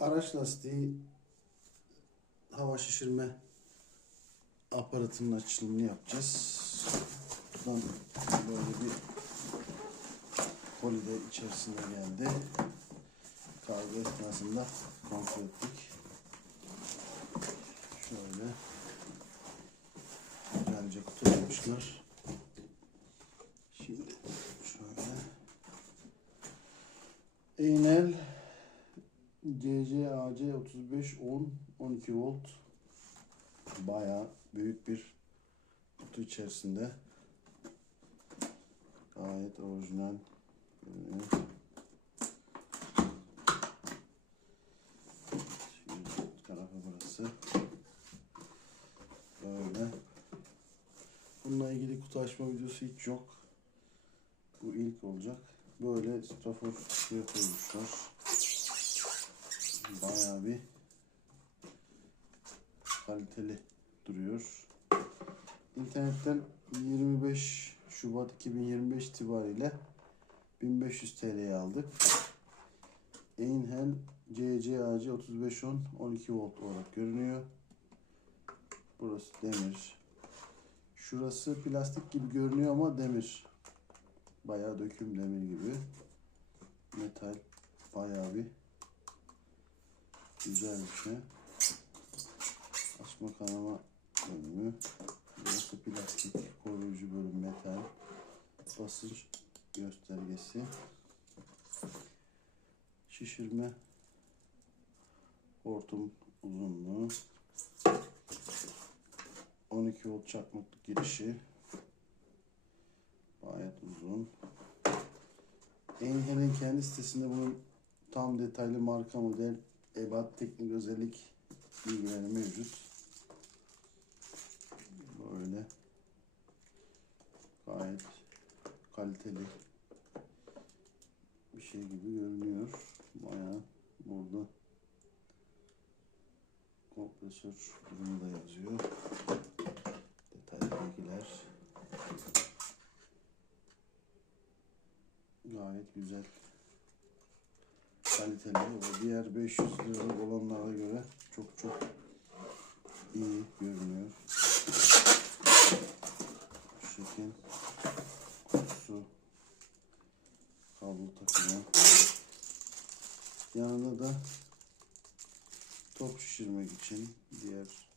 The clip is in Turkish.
araç lastiği hava şişirme aparatının açılımını yapacağız. Buradan böyle bir koli de içerisinde geldi. Kargo esnasında kontrol ettik. Şöyle güzelce kutulamışlar. Şimdi şöyle Eynel CCAC 35 10 12 volt. Bayağı büyük bir kutu içerisinde. Gayet orijinal. Görünüyor. Şimdi tarafı burası. Böyle. Bununla ilgili kutu açma videosu hiç yok. Bu ilk olacak. Böyle strafor koymuşlar bayağı bir kaliteli duruyor. İnternetten 25 Şubat 2025 itibariyle 1500 TL'ye aldık. Einhell CCAC 3510 12 volt olarak görünüyor. Burası demir. Şurası plastik gibi görünüyor ama demir. Bayağı döküm demir gibi. Metal bayağı bir güzel bir şey. Açma kanama bölümü. Burası plastik koruyucu bölüm metal. Basınç göstergesi. Şişirme hortum uzunluğu. 12 volt çakmaklık girişi. Gayet uzun. Engel'in kendi sitesinde bunun tam detaylı marka model, ebat, teknik özellik bilgileri mevcut. Böyle gayet kaliteli bir şey gibi görünüyor. Bayağı burada kompresör durumu da yazıyor. Detaylı bilgiler. Gayet güzel. Kaliteli. O diğer 500 liralık olanlara göre çok çok iyi görünüyor. Şekil kutusu kablo takımı. Yanında da top şişirmek için diğer.